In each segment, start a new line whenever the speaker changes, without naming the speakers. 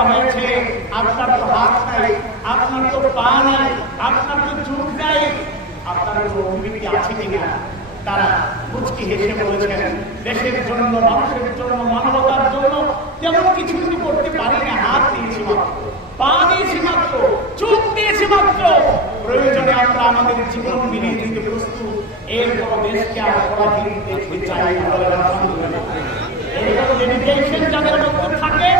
বলা হয়েছে। আপনার তো হাত নাই, আপনার তো পা নাই, আপনার তো চোখ নাই। আপনার তো অভিবৃত্তি আছে কিনা? তারা মুচকি হেসে বলেছেন, দেশের জন্য, মানুষের জন্য, মানবতার জন্য তেমন কিছু করতে পারি না। হাত দিয়েছি প্রয়োজনে আমরা আমাদের জীবন এরপর দেশকে থাকে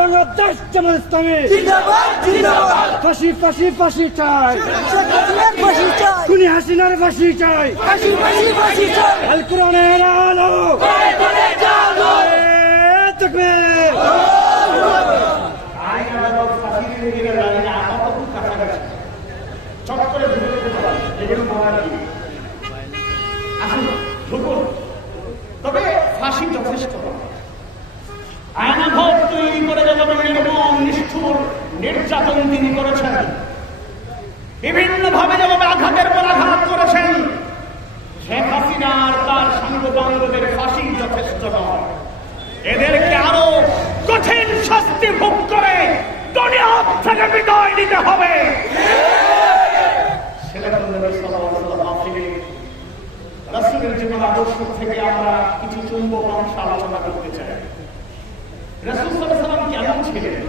বাংলাদেশ জামাত ইসলামী।
জিন্দাবাদ জিন্দাবাদ।
ফাঁসি ফাঁসি ফাঁসি চাই।
শেখ হাসিনার ফাঁসি চাই।
খুনি হাসিনার ফাঁসি চাই।
ফাঁসি ফাঁসি ফাঁসি চাই।
আল কোরআনের আলো। থাকবে
ফাঁসি দিয়ে দিলে জানি না আমার খুব কাছাকাছি চট করে ঢুকে যেতে পারে এগুলো বলার কি আসুন ঢুকুন তবে ফাঁসি যথেষ্ট নয়। আয়নাঘর তৈরি করে যেভাবে নির্মম নিষ্ঠুর নির্যাতন তিনি করেছেন। বিভিন্ন ভাবে যেভাবে আঘাতের পর আঘাত করেছেন। শেখ হাসিনা আর তার সাংবাদিকদের ফাঁসি যথেষ্ট নয়। এদেরকে আরও কঠিন শাস্তি ভোগ করে থেকে বিদায় নিতে হবে। জীবন আদর্শ থেকে আমরা কিছু চুম্বক আলোচনা করতে চাই। রাসূল আলাইহি কেমন ছিলেন?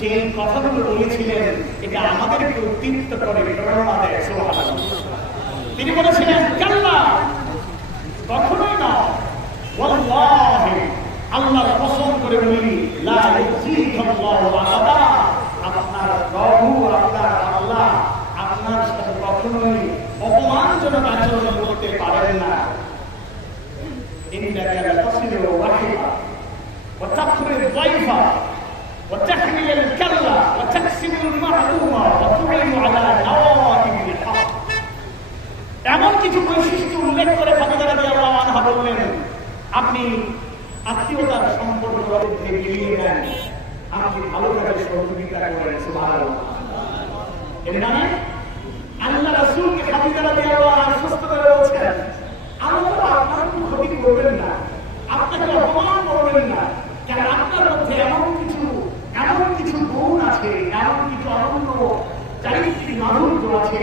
যে কথাগুলো বলেছিলেন এটা আমাদেরকে উদ্দীপ্ত করে, প্রেরণা দেয় তিনি বলেছিলেন, কাল্লা, কখনোই না। আল্লাহর কসম করে বলি, লা ইউজিকাল্লাহু আবাদা এমন কিছু বৈশিষ্ট্য উল্লেখ করে বললেন আপনি আত্মীয়তার সম্পর্ক আপনি সহযোগিতা মানে আল্লাহ করবেন না কারণ আপনার মধ্যে এমন কিছু এমন কিছু গুণ আছে এমন কিছু অনন্য চারিত্রিক মাধুর্য আছে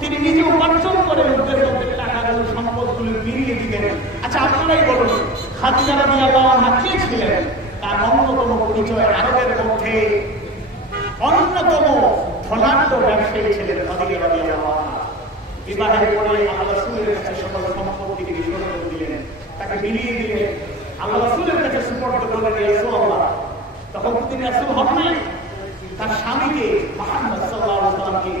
তিনি নিজে উপার্জন করে লোকদের মধ্যে টাকাগুলো সম্পদগুলো মিলিয়ে দিতেন আচ্ছা আপনারাই বলুন, খাদিজা রাদিয়াল্লাহু আনহা কে ছিলেন? তার অন্যতম পরিচয় আরবের মধ্যে অন্যতম ধনাঢ্য ব্যবসায়ী ছিলেন খাদিজা রাদিয়াল্লাহু আনহা। বিবাহের পরে আল্লাহ রাসূলের কাছে সকল সম্পত্তি তিনি সরল দিলেন, তাকে বিলিয়ে দিলেন। আল্লাহ রাসূলের কাছে সুপর্দ করলেন ইয়া রাসূলুল্লাহ তখন তিনি রাসূল হন তার স্বামীকে মুহাম্মদ সাল্লাল্লাহু আলাইহি